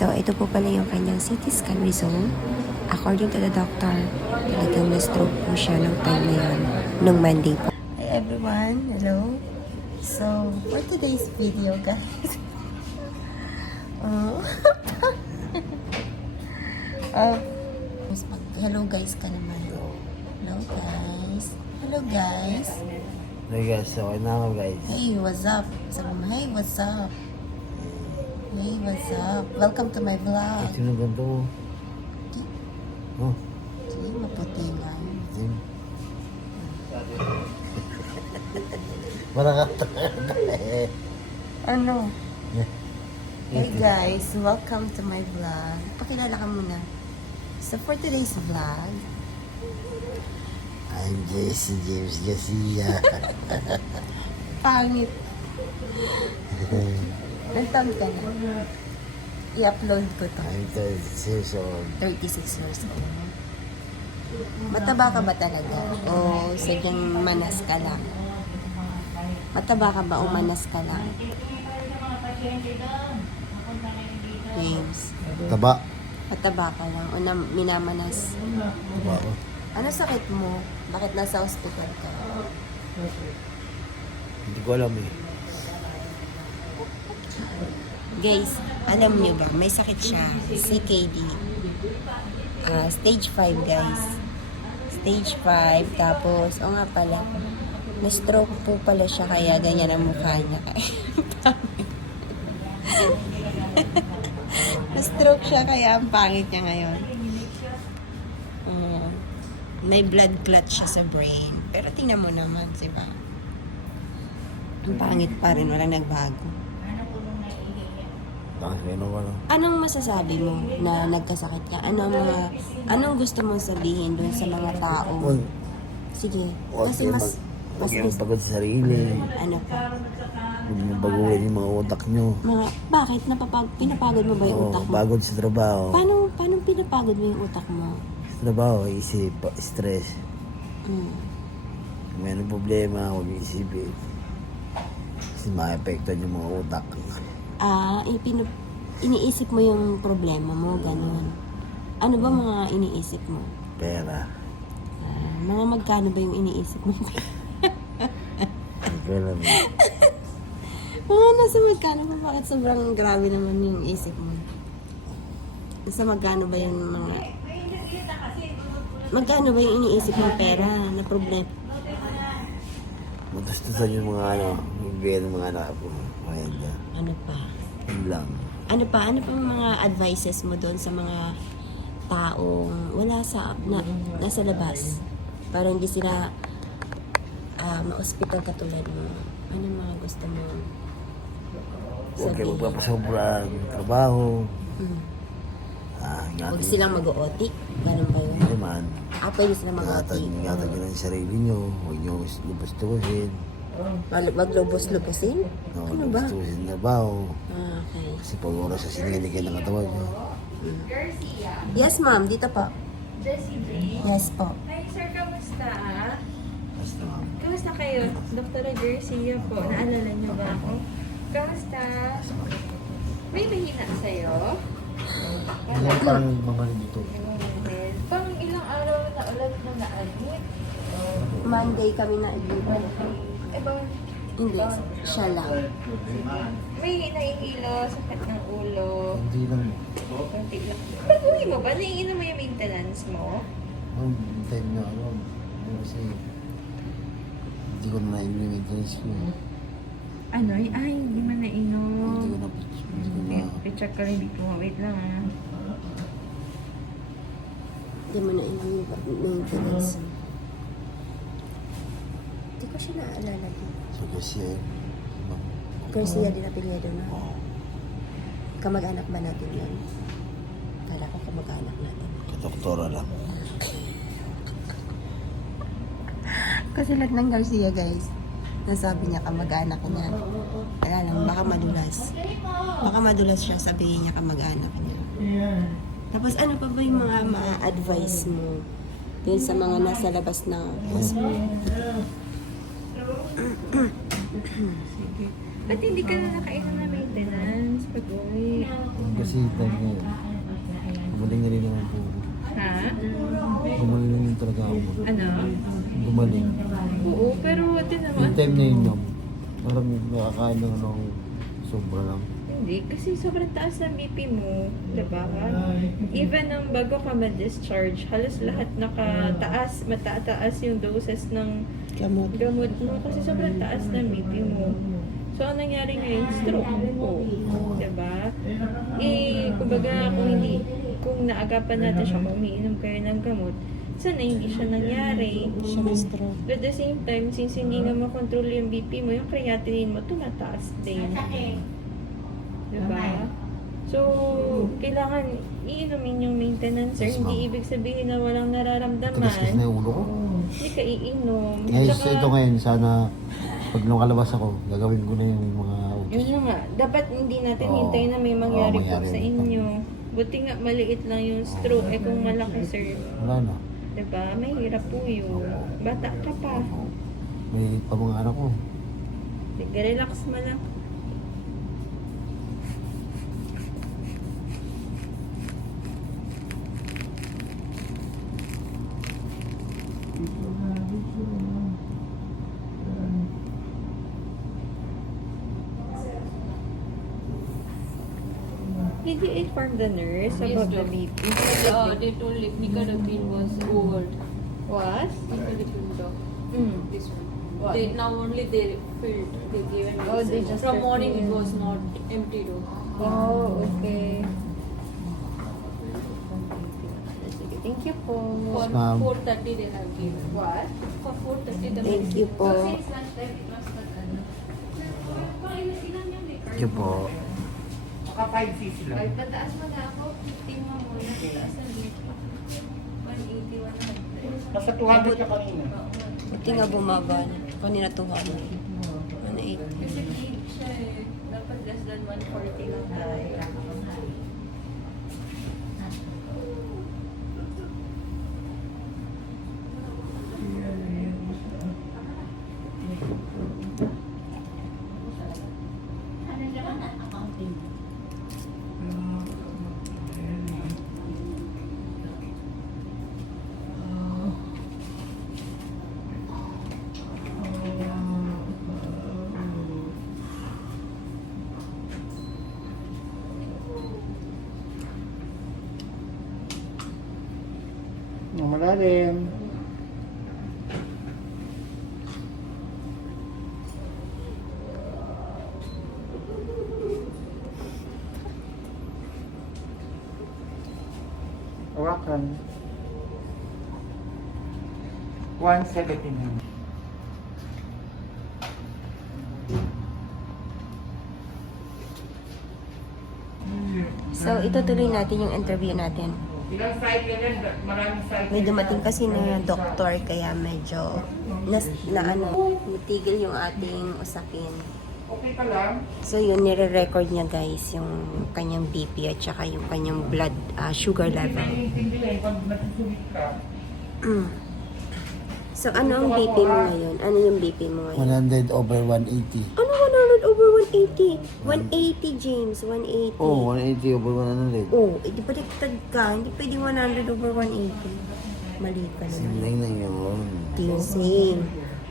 So, ito po pala yung kanyang CT scan result. According to the doctor, talagang na-stroke po siya ng time na yun, nung Monday po. Hi everyone! Hello! So, for today's video, guys, hello guys ka naman. Hello guys! Hello guys! Hey guys, okay na ako guys. Hey, what's up? Sabi mo, hey, what's up? Hey, what's up? Welcome to my vlog. Ito na ganito mo. Oh, Sige, maputi nga. ito. Parang Ano? Hey guys, welcome to my vlog. Pakilala ka muna. So for today's vlog, I'm Jesse James Garcia. pangit. Nagtawag ka na. I-upload ko to. I'm 36 years old. 36 years old. Mataba ka ba talaga? O sadyang manas ka lang? Mataba ka ba o manas ka lang? James, Taba. mataba ka lang o minamanas? Taba ako. Ano sakit mo? Bakit nasa hospital ka? Hindi ko alam eh. Guys, alam niyo ba, may sakit siya, CKD. Stage 5 guys. Stage 5, tapos, o nga pala, na-stroke po pala siya, kaya ganyan ang mukha niya. Na-stroke siya, kaya ang pangit niya ngayon. May blood clot siya sa brain. Pero tingnan mo naman, diba? Ang pangit pa rin, walang nagbago. Ano ba lang? Anong masasabi mo na nagkasakit ka? Anong gusto mong sabihin doon sa mga tao? Huwag Sige, huwag kasi mas kayong pagod sa sarili. ano pa? Huwag niyong baguhin yung mga utak niyo. Bakit? Pinapagod mo ba yung Oo, utak mo? bagod sa trabaho. Paano pinapagod mo yung utak mo? Sa trabaho, isip, stress. Hmm. Kung may problema, huwag niyo isipin. Kasi ma-apektuhan yung mga utak. Iniisip mo yung problema mo, ganun. Ano ba mga iniisip mo? Pera. Mga magkano ba yung iniisip mo? Pera. Mga nasa magkano ba? Bakit sobrang grabe naman yung isip mo? Nasa magkano ba yung mga... Magkano ba yung iniisip mo pera na problema? Matustusan yung mga magbigay ng mga anak ko. Ano pa? Yun lang. Ano pa mga advices mo doon sa mga taong wala nasa labas? Para hindi sila ma-hospital katulad mo. Ano mga gusto mo Huwag kayo sabihin? magpapasobra ng trabaho. Huwag silang mag-ootik. Ganun ba yun? Hindi naman. Pwede silang mag-ootik. Ingatan nyo lang yung sarili nyo. Huwag nyo lubos-tubusin. Maglubos-lubosin? Ano ba? Lubos-tubusin na trabaho. Okay. Kasi pag oras sa sinigay ng katawan nyo. Yes, ma'am. Dito po. Yes po. Hi, sir. Kamusta? Basta Kamusta kayo? Dr. Garcia po. Naalala niyo ba ako? Kamusta? May mahina sa'yo? Ilang parang mga dito. Pang ilang araw na ulit na na-admit? Monday kami na admit. Eh, bang Hindi. Siya lang. May nahihilo, sakit ng ulo. Hindi lang. Kunti lang. Pag-uwi mo ba, naiinom mo yung maintenance mo? Ang time na ako. Kasi hindi ko na i-maintenance ko. Ano? Ay, hindi man nainom. Hindi ko na hindi ko na. I-check ka rin dito. Wait lang ah. Hindi mo na yung maintenance. Hindi ko siya naalala din. So kasi Garcia din apelyido na. Kamag-anak ba natin yun? Kala ko kamag-anak natin. kadoktora lang. Kasi lahat ng Garcia, guys, nasabi niya kamag-anak niya. Kaya lang, baka madulas. Baka madulas siya, sabihin niya kamag-anak niya. Tapos ano pa ba yung mga ma-advise mo dun sa mga nasa labas ng hospital? Ba't hindi ka na nakainom na maintenance pag-uwi? Kasi time na yun. Gumaling na rin naman po. Ha? Gumaling na rin talaga ako. Ano? Gumaling. Oo, pero din naman. Yung time na yun, ma'am, parang nakakain lang ng sobra lang. Hindi, kasi sobrang taas ng BP mo, diba? Even nung bago ka ma-discharge, halos lahat nakataas, matataas yung doses ng Gamot. gamot mo kasi sobrang taas ng BP mo. So, ang nangyari ngayon, stroke po. Diba? Kumbaga, kung naagapan natin siya, kung umiinom kayo ng gamot, sana hindi siya nangyari. Siya na stroke. But at the same time, since hindi nga makontrol yung BP mo, yung creatinine mo, tumataas din. Diba? So, kailangan iinumin yung maintenance, sir. Yes, ma'am. Hindi ibig sabihin na walang nararamdaman. Tagas-gas na yung ulo ko. Hindi ka iinom. Ngayon, Tsaka, ito ngayon, sana pag lumalabas ako, gagawin ko na yung mga utos. yun lang nga. Dapat hindi natin Oo. hintayin na may mangyari Oo, po mangyari sa ulit. inyo. Buti nga maliit lang yung stroke. Eh kung malaki, sir, Wala na. diba? Mahirap po yun. Bata ka pa. May pa mga anak ko. Sige, relax mo lang. Did you inform the nurse about the BP? They told like nicotine was over. What? Nicotine dog. This one. What? They now only they filled. They gave an Oh, they just from morning it refilled. was not empty dog. Oh, okay. Sige, thank you po. For Yes, ma'am. 4:30 they have given. What? For 4:30 the Thank you po. Since lunchtime it was not ano. Ilan yung liquor? Thank you po. Ay, pataas mo na ako. 15 mo muna. Pataas na dito. 180, 100. Nasa 200 ka kanina. Buti nga bumaba na. Kanina 200. 180. Kasi big siya eh. Dapat less than 140 lang tayo. Malalim. Hawakan. 179. So, itutuloy natin yung interview natin. Ilang cycle yan? Maraming cycle. May dumating kasi na doktor kaya medyo natigil yung ating usapin. Okay ka lang? So yun, nire-record niya guys yung kanyang BP at saka yung kanyang blood sugar level. Naiintindihan pag nasusulit ka. So ano ang BP mo ngayon? Ano yung BP mo ngayon? 100 over 180. Ano 100 over 180? 180 James, 180. Oh, 180 over 100. Oh, di baliktad ka. Hindi pwedeng 100 over 180. Mali ka naman. Sinay na yun. Same.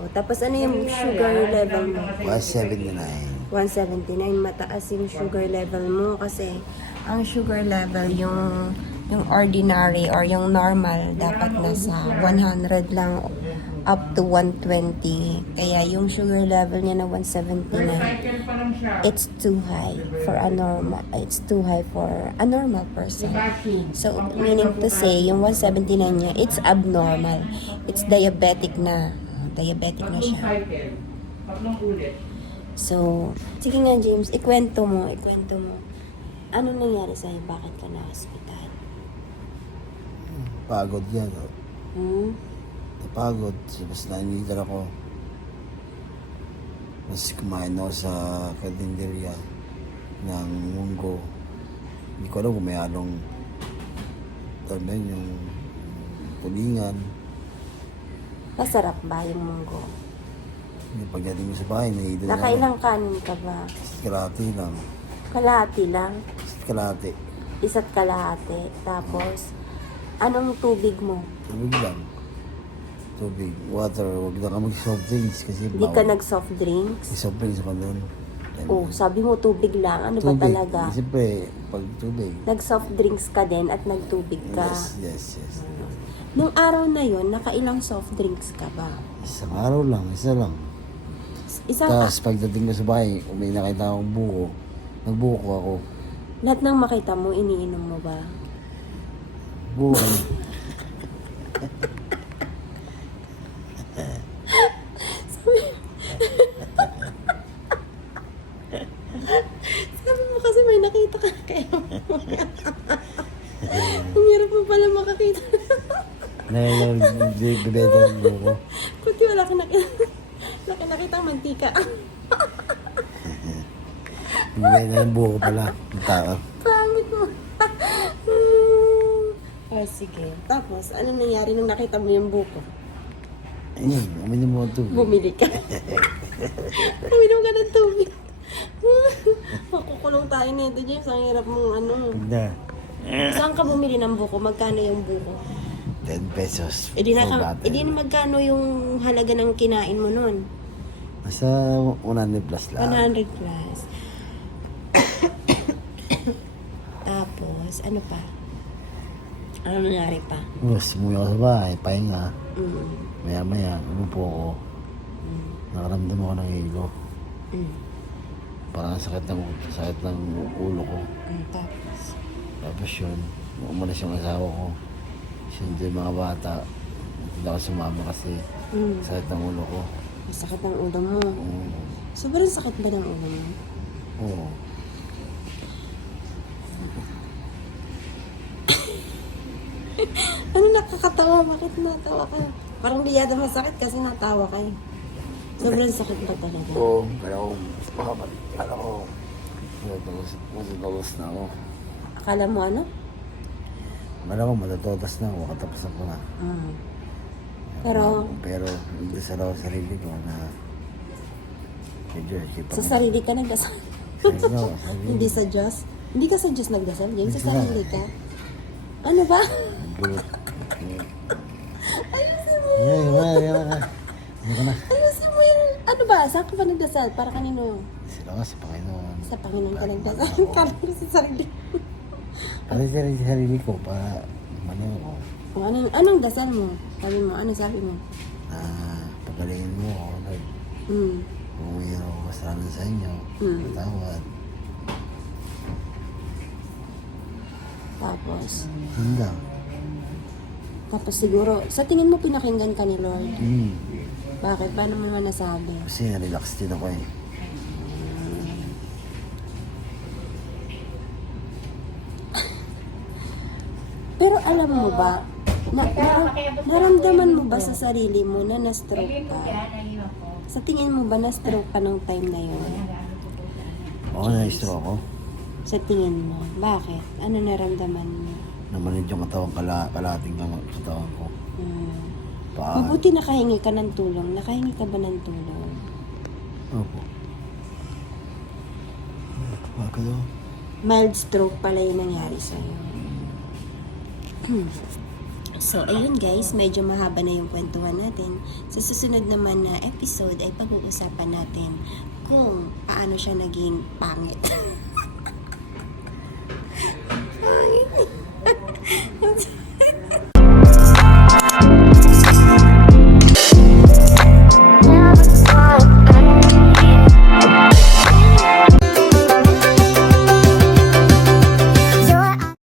O, tapos ano yung sugar level mo? 179. 179, mataas yung sugar level mo kasi ang sugar level yung ordinary or yung normal dapat nasa 100 lang up to 120. Kaya yung sugar level niya na 179, Cycle pa lang siya. it's too high for a normal. It's too high for a normal person. So meaning to say, yung 179 niya, it's abnormal. It's diabetic na. Diabetic na siya. Cycle. Tatlong ulit. So, sige nga James, ikwento mo. Ano nangyari sa'yo? Bakit ka na hospital? Pagod yan. Oh. Hmm? Napagod. Mas nainitan ako. Mas kumain ako sa karinderya ng munggo. Hindi ko alam kung may halong yung tulingan. Masarap ba yung munggo? Yung pagdating mo sa bahay, nahido na. Nakailang kanin ka ba? Kalahati lang. Kalahati lang? Kalahati. Isa't kalahati. Tapos, anong tubig mo? Tubig lang. Tubig, water. Huwag na ka mag-soft drinks kasi Hindi ka nag-soft drinks? Soft drinks ako nun. Oh, sabi mo tubig lang. Ano ba talaga? Siyempre, pag tubig. Nag-soft drinks ka din at nagtubig ka. Yes. Nung araw na yon, nakailang soft drinks ka ba? Isang araw lang, isa lang. Isang, Tapos pagdating ko sa bahay, may nakita akong buko. Nagbuko ako. lahat ng makita mo, iniinom mo ba? Buko. Sabi mo kasi may nakita ka kaya. Ang hirap mo pala makakita. Nagbibenta ng buko. Puti wala ka nakita ang mantika. Bibenta ng buko pala. Ang tao. Pangit mo. Sige. Tapos, ano nangyari nung nakita mo yung buko? Ayun, uminom mo ang tubig. Bumili ka. Uminom ka ng tubig. Makukulong tayo nito, James. Ang hirap mong ano. Na, Saan ka bumili ng buko? Magkano yung buko? 10 pesos. E di na, for bottle. magkano yung halaga ng kinain mo nun? Nasa 100 plus lang. 100 plus. Tapos, ano pa? Ano nangyari pa? Sumuyo ako sa bahay, pahinga. Mm. Maya-maya, umupo ako. Nakaramdam ako ng hilo. Mm. Parang sakit ng ulo ko. Tapos, Tapos yun, umalis yung asawa ko. Sinundo yung mga bata. Hindi ako sumama kasi sakit ng ulo ko. masakit ang ulo mo. Oo. Sobrang sakit ba ng ulo mo? Oo. Ano nakakatawa? Bakit natawa kayo? Parang di yata masakit kasi natawa kayo. Sobrang sakit ba talaga? Oo, kaya ako, kala ko, matatawas na ako. Akala mo ano? Kala ko, matatawas na ako, katapusan ko na. Mm. Pero, hindi sa ako sarili ko na, sa sarili ka nagdasal. Hindi sa Diyos. Hindi ka sa Diyos nagdasal, James. Sa sarili ka. Ano ba? Ayusin mo yun. Ayusin mo yun. Ano ba? Saan ka ba nagdasal? Para kanino? Sila nga sa Panginoon. Sa Panginoon ka nagdasal. Kala mo sa sarili. Para sa sarili ko, para manong ko, O, anong dasal mo? Sabi mo, ano sabi mo? na pagalingin mo ako, Hmm. kung mayroon ako kasalanan sa inyo, patawad. Tapos, Yun lang. tapos siguro, sa tingin mo pinakinggan ka ni Lord? Hmm. Bakit? Paano mo naman nasabi? Kasi relax din ako eh. Pero alam mo ba, naramdaman mo ba sa sarili mo na na-stroke ka? Sa tingin mo ba na-stroke ka ng time na yun? Oo, na-stroke ako. Sa tingin mo? Bakit? Ano naramdaman mo? Namanid yung katawan, kalating katawan ko. Paa. Mabuti nakahingi ka ng tulong. Nakahingi ka ba ng tulong? Opo. Bakit ako? Mild stroke pala yung nangyari sa'yo. So, ayun guys, medyo mahaba na yung kwentuhan natin. Sa susunod naman na episode ay pag-uusapan natin kung paano siya naging pangit.